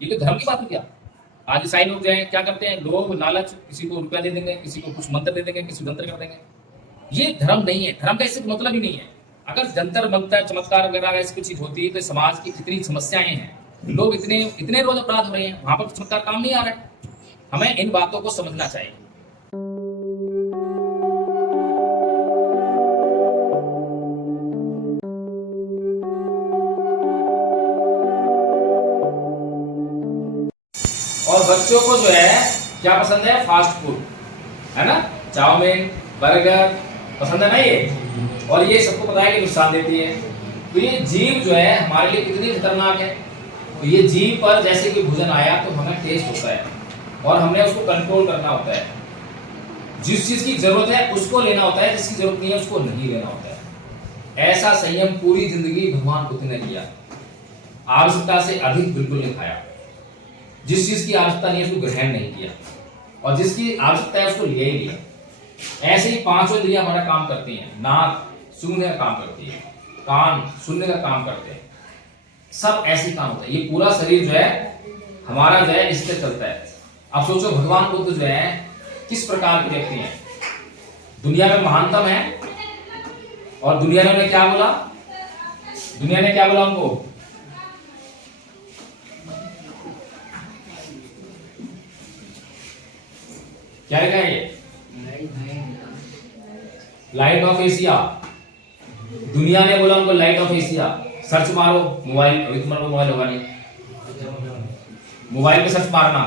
ये तो धर्म की बात है क्या? आज ईसाई लोग जो है क्या करते हैं, लोग लालच, किसी को रुपया दे देंगे, किसी को कुछ मंत्र दे देंगे, किसी को जंतर कर देंगे। ये धर्म नहीं है, धर्म का इससे मतलब ही नहीं है। अगर जंतर मंतर चमत्कार वगैरह ऐसी कोई चीज होती है तो समाज की कितनी समस्याएं हैं, लोग इतने इतने रोज अपराध हो रहे हैं, वहां पर चमत्कार काम नहीं आ रहा है। हमें इन बातों को समझना चाहिए। और बच्चों को जो है क्या पसंद है, फास्ट फूड, है ना, चाउमीन, बर्गर पसंद है ना ये, और ये सबको पता है कि नुकसान देती है। तो ये जीभ जो है हमारे लिए कितनी खतरनाक है। तो ये जीभ पर जैसे कि भोजन आया तो हमें टेस्ट होता है और हमने उसको कंट्रोल करना होता है। जिस चीज की जरूरत है उसको लेना होता है, जिसकी जरूरत नहीं है उसको नहीं लेना होता है। ऐसा संयम पूरी जिंदगी भगवान बुद्ध ने किया। आवश्यकता से अधिक बिल्कुल नहीं खाया। जिस चीज की आवश्यकता नहीं है उसको ग्रहण नहीं किया, और जिसकी आवश्यकता है उसको लिया ही लिया। ऐसे ही पांचों इंद्रियां हमारा काम करती हैं। नाक सूंघने का काम करती है, कान सुनने का काम करते हैं, सब ऐसे काम होता है। ये पूरा शरीर जो है हमारा जो है इससे चलता है। अब सोचो भगवान बुद्ध जो है किस प्रकार के व्यक्ति हैं, दुनिया में महानतम है, और दुनिया ने उन्हें क्या बोला, दुनिया ने क्या बोला उनको, क्या लिखा है ये, लाइट ऑफ एशिया। दुनिया ने बोला उनको लाइट ऑफ एशिया। सर्च मारो मोबाइल, अभी तुम्हारे मोबाइल होगा नहीं, मोबाइल पे सर्च मारना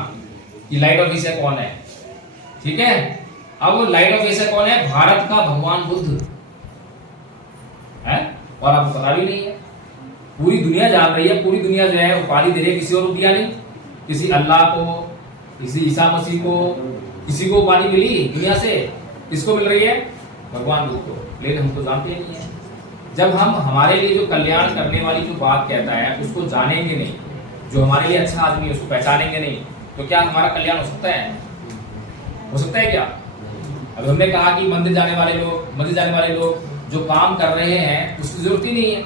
कि लाइट ऑफ एशिया कौन है, ठीक है। अब वो लाइट ऑफ एशिया कौन है, भारत का भगवान बुद्ध है, और आपको पता भी नहीं है। पूरी दुनिया जान रही है, पूरी दुनिया जो है उपाधि दे रही है, किसी और को दिया नहीं, किसी अल्लाह को, किसी ईसा मसीह को, किसी को उपाधि मिली दुनिया से, किसको मिल रही है, भगवान बुद्ध को, लेकिन हम तो जानते ही नहीं है। जब हम हमारे लिए जो कल्याण करने वाली जो बात कहता है उसको जानेंगे नहीं, जो हमारे लिए अच्छा आदमी है उसको पहचानेंगे नहीं, तो क्या हमारा कल्याण हो सकता है, हो सकता है क्या? अब हमने कहा कि मंदिर जाने वाले लोग जो काम कर रहे हैं उसकी जरूरत ही नहीं है।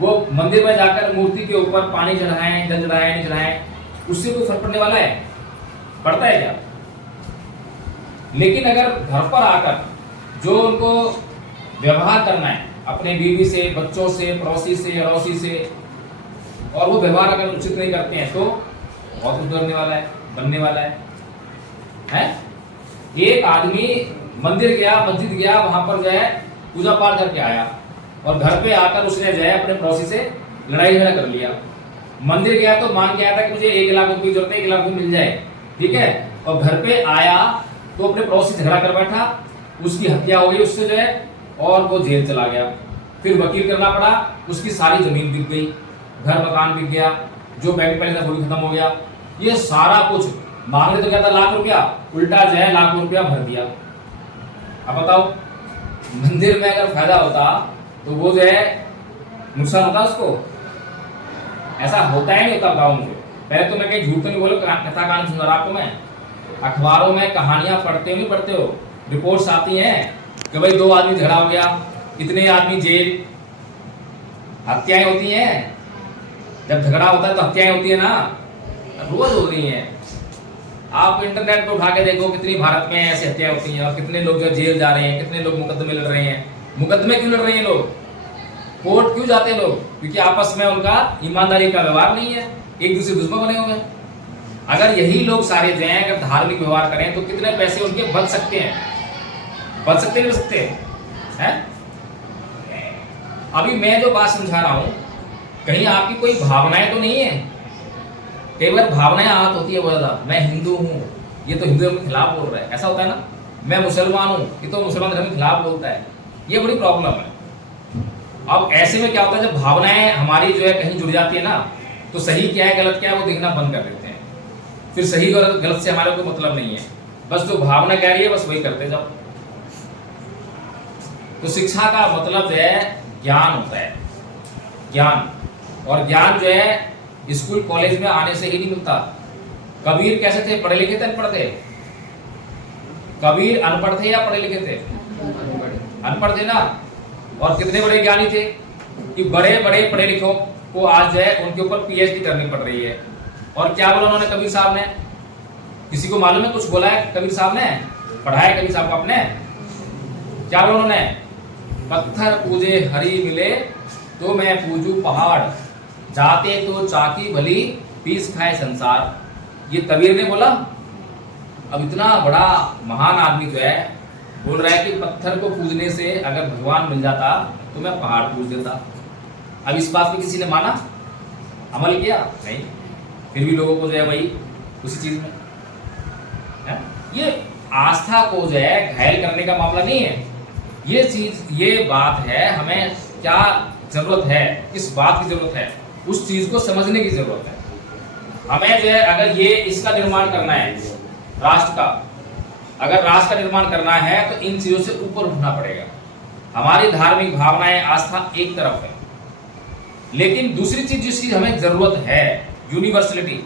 वो मंदिर में जाकर मूर्ति के ऊपर पानी चढ़ाएं, जल चढ़ाएं, नहीं चढ़ाएं, उससे कोई फर्क पड़ने वाला है, पड़ता है क्या? लेकिन अगर घर पर आकर जो उनको व्यवहार करना है अपने बीवी से, बच्चों से, पड़ोसी से, अड़ोसी से, और वो व्यवहार अगर उचित नहीं करते हैं तो बहुत उतरने वाला है, बनने वाला है? एक आदमी मंदिर गया, मस्जिद गया, वहां पर जो है पूजा पाठ करके आया, और घर पे आकर उसने जो है अपने पड़ोसी से लड़ाई झगड़ा कर लिया। मंदिर गया तो मान के आया था कि मुझे 1 लाख रुपए की जरूरत है, 1 लाख रुपए मिल जाए, ठीक है, और घर पे आया तो अपने पड़ोसी झगड़ा कर बैठा, उसकी हत्या हो गई उससे जो है, और वो जेल चला गया। फिर वकील करना पड़ा, उसकी सारी जमीन बिक गई, घर मकान बिक गया, जो बैंक पहले था वो भी खत्म हो गया। ये सारा कुछ मांगने तो क्या था, लाख रुपया, उल्टा जो है लाख रुपया भर दिया। अब बताओ, मंदिर में अगर फायदा होता तो वो जो है नुकसान होता उसको? ऐसा होता ही नहीं होता, बताओ मुझे। पहले तो मैं कहीं झूठ तो नहीं बोलो, कथा कहानी सुना रहा आपको मैं। अखबारों में कहानियां पढ़ते हो नहीं पढ़ते हो, रिपोर्ट्स आती हैं कि भाई 2 आदमी झगड़ा हो गया, इतने आदमी जेल, हत्याएं होती हैं। जब झगड़ा होता है तो हत्याएं होती है ना, रोज हो रही हैं। आप इंटरनेट पे उठा के देखो कितनी भारत में ऐसी हत्याएं होती हैं, और कितने लोग जो जेल जा रहे हैं, कितने लोग मुकदमे लड़ रहे हैं। मुकदमे क्यों लड़ रहे हैं लोग, कोर्ट क्यों जाते हैं लोग? क्योंकि आपस में उनका ईमानदारी का व्यवहार नहीं है, एक दूसरे दुश्मन बने हुए हैं। अगर यही लोग सारे जो हैं अगर धार्मिक व्यवहार करें तो कितने पैसे उनके बच सकते हैं, बच सकते नहीं बच सकते हैं? अभी मैं जो बात समझा रहा हूं, कहीं आपकी कोई भावनाएं तो नहीं है? कई बार भावनाएं आहत होती है, बोला मैं हिंदू हूं, ये तो हिंदू धर्म के खिलाफ बोल रहा है, ऐसा होता है ना। मैं मुसलमान हूं, ये तो मुसलमान धर्म के खिलाफ बोलता है, ये बड़ी प्रॉब्लम है। अब ऐसे में क्या होता है, जब भावनाएं हमारी जो है कहीं जुड़ जाती है ना, तो सही क्या है गलत क्या है वो देखना बंद कर देते हैं। फिर सही और गलत से हमारा कोई मतलब नहीं है, बस जो भावना कह रही है बस वही करते जाओ। तो शिक्षा का मतलब जो है ज्ञान होता है, ज्ञान। और ज्ञान जो है स्कूल कॉलेज में आने से ही नहीं मिलता। कबीर कैसे थे, पढ़े लिखे थे अनपढ़ थे? कबीर अनपढ़ थे या पढ़े लिखे थे? अनपढ़ थे ना। और कितने बड़े ज्ञानी थे कि बड़े बड़े पढ़े लिखों को आज जो है उनके ऊपर पीएचडी करनी पड़ रही है। और क्या बोला उन्होंने कबीर साहब ने? किसी को मालूम है कुछ बोला है कबीर साहब ने? पढ़ा है कबीर साहब को आपने? क्या बोला उन्होंने? पत्थर पूजे हरि मिले तो मैं पूजू पहाड़, जाते तो चाकी भली पीस खाए संसार। ये कबीर ने बोला। अब इतना बड़ा महान आदमी जो है बोल रहा है कि पत्थर को पूजने से अगर भगवान मिल जाता तो मैं पहाड़ पूज देता। अब इस बात पे किसी ने माना, अमल किया? नहीं। फिर भी लोगों को जो है वही उसी चीज में है? ये आस्था को जो है घायल करने का मामला नहीं है। ये चीज, ये बात है, हमें क्या जरूरत है, किस बात की जरूरत है, उस चीज को समझने की जरूरत है। हमें जो है अगर ये इसका निर्माण करना है राष्ट्र का, अगर राष्ट्र का निर्माण करना है तो इन चीजों से ऊपर उठना पड़ेगा। हमारी धार्मिक भावनाएं, आस्था एक तरफ है, लेकिन दूसरी चीज जिसकी हमें जरूरत है, यूनिवर्सलिटी,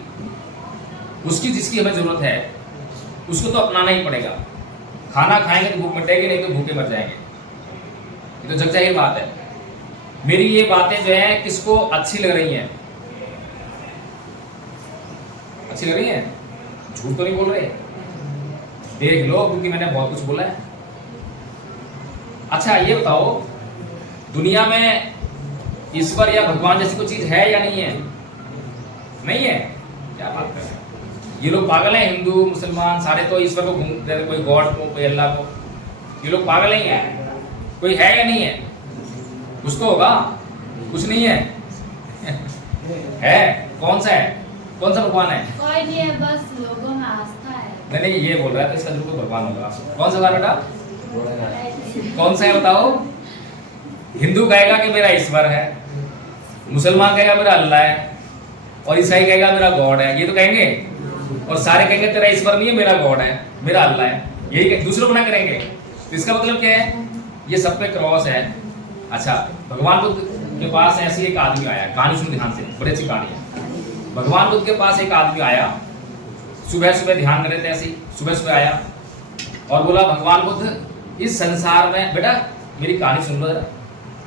उसकी जिसकी हमें जरूरत है, उसको तो अपनाना ही पड़ेगा। खाना खाएंगे तो भूख मिटेगी, नहीं तो भूखे मर जाएंगे। ये तो जग जाहिर बात है। मेरी ये बातें जो है किसको अच्छी लग रही हैं? अच्छी लग रही हैं? झूठ तो नहीं बोल रहे? देख लो, क्योंकि मैंने बहुत कुछ बोला है। अच्छा ये बताओ, दुनिया में ईश्वर या भगवान जैसी कोई चीज है या नहीं है? नहीं है। क्या बात कर रहे हैं ये लोग? पागल हैं। हिंदू मुसलमान सारे तो ईश्वर को घूमते हैं, कोई गॉड को, कोई अल्लाह को। ये लोग पागल नहीं है। कोई है या नहीं है? कुछ तो होगा। कुछ नहीं है। है? कौन सा है? कौन सा भगवान है? कोई नहीं है, बस लोगों में आस्था है। नहीं नहीं, ये बोल रहा है तो इसका जरूर भगवान होगा। कौन सा बेटा? कौन सा है बताओ? हिंदू कहेगा कि मेरा ईश्वर है, मुसलमान कहेगा मेरा अल्लाह है, और ईसाई कहेगा मेरा गॉड है। ये तो कहेंगे। और सारे कहेंगे तेरा ईश्वर नहीं है, मेरा गॉड है, मेरा अल्लाह है। यही दूसरों को ना करेंगे। तो इसका मतलब क्या है? ये सब पे क्रॉस है। अच्छा, भगवान बुद्ध के पास ऐसी एक आदमी आया, कहानी सुन ध्यान से, बड़ी अच्छी कहानी है। भगवान बुद्ध के पास एक आदमी आया, सुबह सुबह ध्यान कर रहे थे, ऐसे ही सुबह सुबह आया और बोला, भगवान बुद्ध, इस संसार में, बेटा मेरी कहानी सुन लो जरा,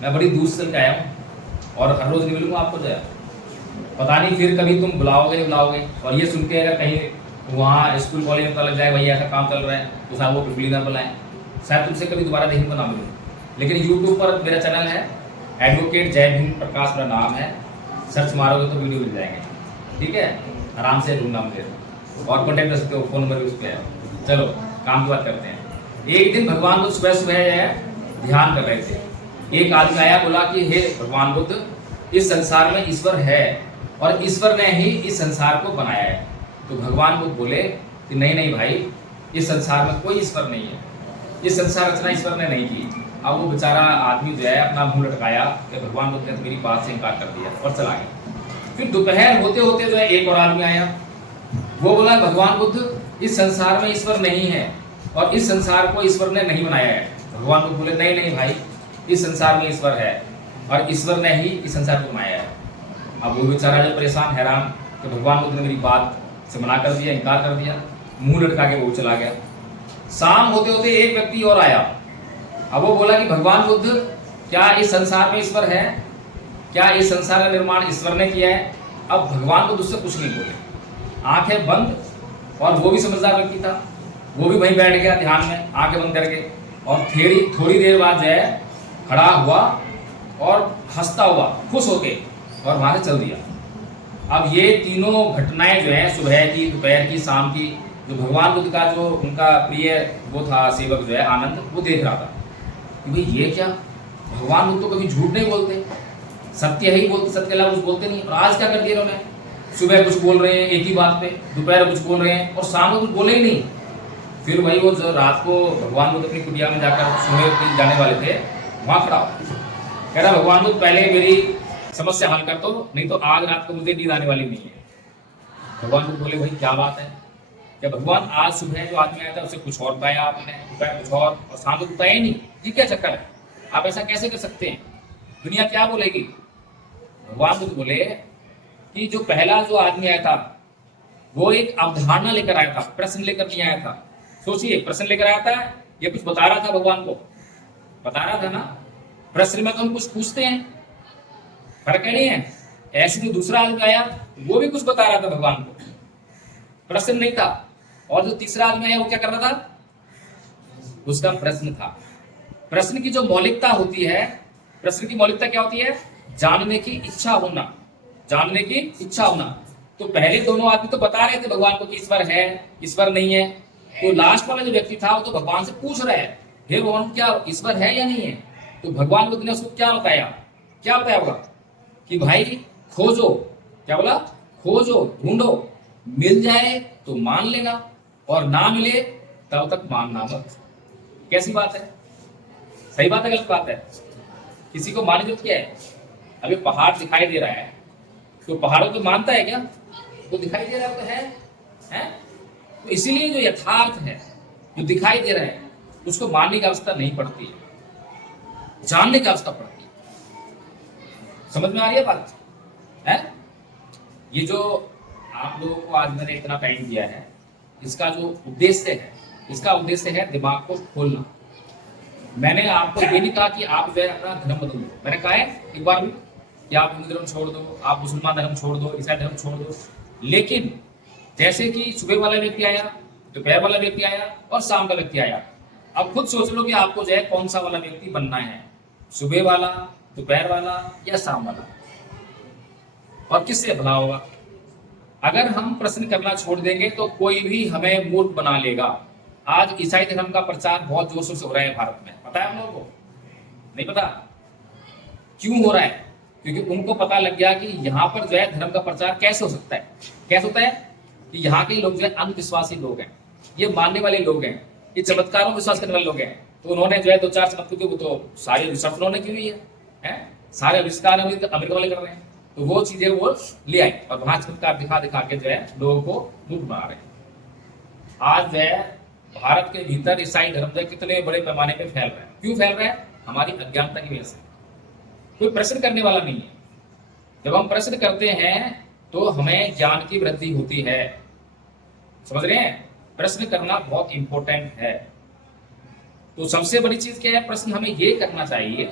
मैं बड़ी दूर से चल के आया हूँ और हर रोज नहीं मिलूंगा आपको जो है, पता नहीं फिर कभी तुम बुलाओगे नहीं बुलाओगे। और ये सुन के अगर कहीं वहाँ स्कूल कॉलेज में पता लग जाए भैया ऐसा काम चल रहा है, तो साहब वो बिल्कुल ही ना बुलाएं, शायद तुमसे कभी दोबारा देखने को ना मिलूँ। लेकिन यूट्यूब पर मेरा चैनल है, एडवोकेट जय भीम प्रकाश मेरा नाम है, सर्च मारोगे तो वीडियो मिल जाएंगे। ठीक है, आराम से ढूंढना मुझे और कॉन्टैक्ट कर सकते हो, फोन नंबर भी उस पर है। चलो काम की बात करते हैं। एक दिन भगवान बुद्ध सुबह सुबह जो है ध्यान कर रहे थे। एक आदमी आया, बोला कि हे भगवान बुद्ध, इस संसार में ईश्वर है और ईश्वर ने ही इस संसार को बनाया है। तो भगवान बुद्ध बोले कि नहीं नहीं भाई, इस संसार में कोई ईश्वर नहीं है, इस संसार रचना ईश्वर ने नहीं की। अब वो बेचारा आदमी जो है अपना मुंह लटकाया कि भगवान बुद्ध ने तो मेरी बात से इनकार कर दिया और चला गया। फिर दोपहर होते होते जो है एक और आदमी आया, वो बोला भगवान बुद्ध, इस संसार में ईश्वर नहीं है और इस संसार को ईश्वर ने नहीं बनाया है। भगवान बुद्ध बोले नहीं नहीं भाई, इस संसार में ईश्वर है और ईश्वर ने ही इस संसार को बनाया है। अब वो बेचारा जो परेशान हैरान कि भगवान बुद्ध ने मेरी बात से मना कर दिया, इनकार कर दिया, मुंह लटका के वो चला गया। शाम होते होते एक व्यक्ति और आया। अब वो बोला कि भगवान बुद्ध, क्या इस संसार में ईश्वर है? क्या इस संसार का निर्माण ईश्वर ने किया है? अब भगवान बुद्ध उससे कुछ नहीं बोले, आंखें बंद, और वो भी समझदार व्यक्ति था, वो भी वहीं बैठ गया ध्यान में आंखें बंद करके, और थोड़ी देर बाद जो है खड़ा हुआ और हंसता हुआ खुश होके और वहां से चल दिया। अब ये तीनों घटनाएं जो है, सुबह की, दोपहर की, शाम की, जो भगवान बुद्ध का जो उनका प्रिय वो था सेवक जो है आनंद, वो देख रहा था कि भाई ये क्या, भगवान बुद्ध तो कभी झूठ नहीं बोलते, सत्य ही बोलते, सत्य के अलावा कुछ बोलते नहीं। और आज क्या कर दिया इन्होंने, सुबह कुछ बोल रहे हैं एक ही बात पे, दोपहर कुछ बोल रहे हैं और शाम को कुछ बोले ही नहीं। फिर वही वो जो रात को भगवान बुद्ध अपनी कुटिया में जाकर सोने जाने वाले थे, वहां खड़ा कह रहा, भगवान बुद्ध पहले मेरी समस्या हल कर दो, नहीं तो आज रात को मुझे नींद आने वाली नहीं है। भगवान बुद्ध बोले भाई क्या बात है, क्या भगवान आज सुबह जो आदमी आया था उसे कुछ और बताया आपने, दोपहर कुछ और शाम को बताया ही नहीं, ये क्या चक्कर है, आप ऐसा कैसे कर सकते हैं, दुनिया क्या बोलेगी। भगवान बुद्ध बोले कि जो पहला जो आदमी आया था वो एक अवधारणा लेकर आया था, प्रश्न लेकर नहीं आया था। सोचिए, प्रश्न लेकर आया था या कुछ बता रहा था भगवान को? बता रहा था ना। प्रश्न में तो हम कुछ पूछते हैं, फर्क है नहीं है। ऐसे जो दूसरा आदमी आया वो भी कुछ बता रहा था भगवान को, प्रश्न नहीं था। और जो तीसरा आदमी है वो क्या कर रहा था, उसका प्रश्न था। प्रश्न की जो मौलिकता होती है, प्रश्न की मौलिकता क्या होती है, जानने की इच्छा होना, जानने की इच्छा होना। तो पहले दोनों आदमी तो बता रहे थे भगवान को कि ईश्वर है, ईश्वर नहीं है। तो लास्ट वाला जो व्यक्ति था वो तो भगवान से पूछ रहा है, हे भगवान क्या ईश्वर है या नहीं है। तो भगवान बुद्ध ने उसको क्या बताया, क्या बताया होगा कि भाई खोजो, क्या बोला, खोजो ढूंढो, मिल जाए तो मान लेना और ना मिले तब तक मानना मत। कैसी बात है, सही बात है गलत बात है, किसी को मानने जो क्या है। अभी पहाड़ दिखाई दे रहा है तो पहाड़ों को मानता है क्या, वो दिखाई दे रहा है तो है? तो इसीलिए जो यथार्थ है, जो दिखाई दे रहा है, उसको मानने की आवश्यकता नहीं पड़ती है, जानने की आवश्यकता पड़ती है। समझ में आ रही है बात है? ये जो आप लोगों को आज मैंने इतना टाइम दिया है, इसका जो उद्देश्य है, इसका उद्देश्य है दिमाग को खोलना। मैंने आपको ये नहीं कहा कि आप जो है अपना धर्म बदल दो। मैंने कहा है एक बार भी कि आप हिंदू धर्म छोड़ दो, आप मुसलमान धर्म छोड़ दो, ईसाई धर्म छोड़ दो। लेकिन जैसे कि सुबह वाला व्यक्ति आया, दोपहर वाला व्यक्ति आया और शाम का व्यक्ति आया, अब खुद सोच लो कि आपको जो है कौन सा वाला व्यक्ति बनना है, सुबह वाला, दोपहर वाला या शाम वाला, और किससे भला होगा। अगर हम प्रश्न करना छोड़ देंगे तो कोई भी हमें मूर्ख बना लेगा। आज ईसाई धर्म का प्रचार बहुत जोरों से हो रहा है भारत में, पता है हम लोगों को? नहीं पता? क्यों हो रहा है? क्योंकि उनको पता लग गया कि यहाँ पर जो है धर्म का प्रचार कैसे हो सकता है। कैसे होता है कि यहाँ के लोग जो है अंधविश्वासी लोग हैं, ये मानने वाले लोग हैं, ये चमत्कारों में विश्वास करने वाले लोग हैं। तो उन्होंने जो है 2-4 चमत्कार, वो तो सारी रिसर्च उन्होंने की हुई है? सारे आविष्कार अमेरिका वाले कर रहे हैं, तो वो चीजें वो ले आए और वहां चमत्कार दिखा दिखा के जो है लोगों को मूर्ख बना रहे हैं। आज जो है भारत के भीतर ईसाई धर्म जो कितने बड़े पैमाने पे फैल रहा है। क्यों फैल रहा है? हमारी अज्ञानता की वजह से। कोई प्रश्न करने वाला नहीं है। जब हम प्रश्न करते हैं तो हमें ज्ञान की वृद्धि होती है। समझ रहे हैं? प्रश्न करना बहुत इंपॉर्टेंट है। तो सबसे बड़ी चीज क्या है, प्रश्न हमें ये करना चाहिए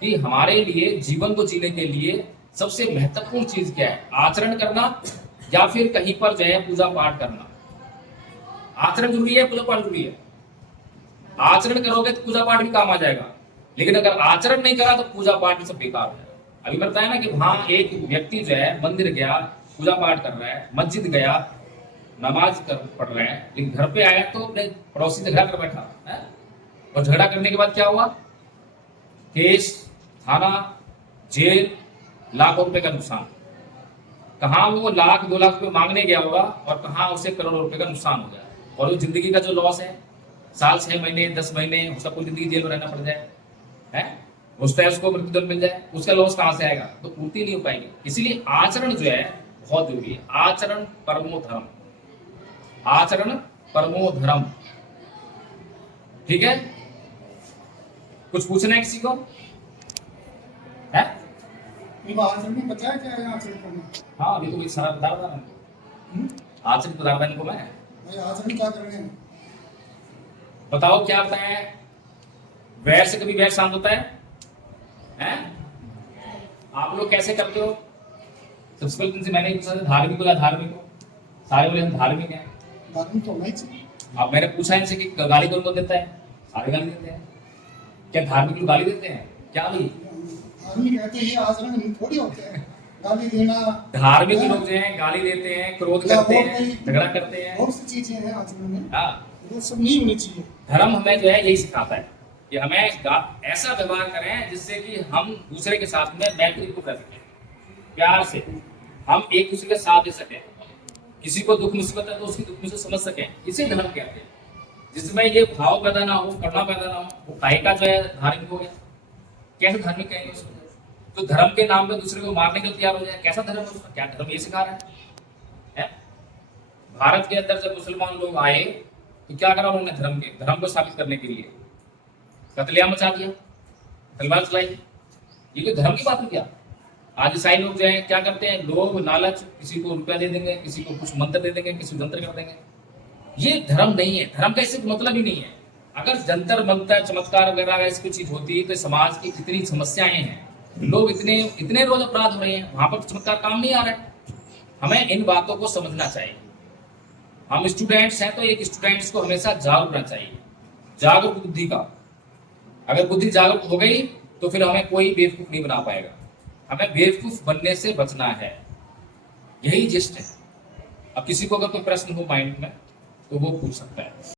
कि हमारे लिए जीवन को जीने के लिए सबसे महत्वपूर्ण चीज क्या है, आचरण करना या फिर कहीं पर जो है पूजा पाठ करना। आचरण जरूरी है, पूजा पाठ जरूरी है। आचरण करोगे तो पूजा पाठ भी काम आ जाएगा, लेकिन अगर आचरण नहीं करा तो पूजा पाठ भी सब बेकार है। अभी बताया ना कि वहां एक व्यक्ति जो है मंदिर गया, पूजा पाठ कर रहा है, मस्जिद गया, नमाज पढ़ रहे हैं, लेकिन घर पे आया तो अपने पड़ोसी से झगड़ा कर बैठा है। और झगड़ा करने के बाद क्या हुआ, केस, थाना, जेल, लाखों रुपए का नुकसान। कहाँ वो 1-2 लाख रुपए मांगने गया होगा और कहाँ उसे करोड़ों रुपए का नुकसान हो जाए। और वो जिंदगी का जो लॉस है, साल 6 महीने 10 महीने उसका पूरी जिंदगी जेल में रहना पड़ जाए, है उस टाइम उसको मृत्युदंड मिल जाए, उसका लॉस कहाँ से आएगा? तो पूर्ति नहीं हो पाएगी। इसीलिए आचरण जो है बहुत जरूरी है। आचरण परमो धर्म, आचरण परमो धर्म। ठीक है, कुछ पूछना है किसी को? है आचरण में बताया क्या है आचरण करना? हाँ, अभी तो सारा बता रहा हूँ। आचरण बता रहा को मैं। भाई आचरण क्या करेंगे? बताओ क्या बताया? वैर से कभी वैर शांत होता है? हैं? आप लोग कैसे करते हो? सबसे पहले तुमसे मैंने पूछा था धार्मिक हो या धार्मिक हो, सारे बोले हम धार्मिक हैं। धार्मिक तो होना ही चाहिए। अब मैंने पूछा इनसे कि गाली कौन कौन देता है? सारे गाली देते हैं। क्या धार्मिक लोग गाली देते हैं क्या? भाई धार्मिक कहते हैं, ये आचरण थोड़ी होते हैं गाली देना। धार्मिक लोग जो हैं गाली देते हैं, क्रोध करते हैं, झगड़ा करते हैं, बहुत सी चीजें हैं आचरण में, हाँ। वो सब नहीं होनी चाहिए। धर्म हमें जो है यही सिखाता है कि हमें ऐसा व्यवहार करें जिससे कि हम दूसरे के साथ में मैत्रीपूर्ण रह सकें, प्यार से हम एक दूसरे का साथ दे सकें, किसी को दुख मुसीबत है तो उसकी दुख मुसीबत समझ सकें। इसे धर्म कहते हैं। जिसमें ये भाव पैदा ना हो, करुणा पैदा ना हो, वो काहे का जो है धार्मिक हो गया। कैसे धार्मिक कहेंगे उसको? तो धर्म के नाम पे दूसरे को मारने के लिए तैयार हो जाए, कैसा धर्म है उसका? क्या धर्म ये सिखा रहा है? भारत के अंदर जब मुसलमान लोग आए तो क्या करा उन्होंने? धर्म को साबित करने के लिए कत्लेआम मचा दिया, तलवार चलाई। ये कोई धर्म की बात है क्या? आज ईसाई लोग जो है क्या करते हैं, लोग लालच, किसी को रुपया दे देंगे, किसी को कुछ मंत्र दे देंगे, किसी को जंतर कर देंगे। ये धर्म नहीं है। धर्म का इससे मतलब ही नहीं है। अगर जंतर मंत्र चमत्कार वगैरह ऐसी चीज होती तो समाज की जितनी समस्याएं हैं, लोग इतने रोज अपराध हो रहे हैं, वहां पर चमत्कार काम नहीं आ रहा है। हमें इन बातों को समझना चाहिए। हम स्टूडेंट्स हैं तो एक स्टूडेंट्स को हमेशा जागरूक रहना चाहिए, जागरूक बुद्धि का। अगर बुद्धि जागरूक हो गई तो फिर हमें कोई बेवकूफ नहीं बना पाएगा। हमें बेवकूफ बनने से बचना है, यही जिस्ट है। अब किसी को अगर कोई प्रश्न हो माइंड में तो वो पूछ सकता है।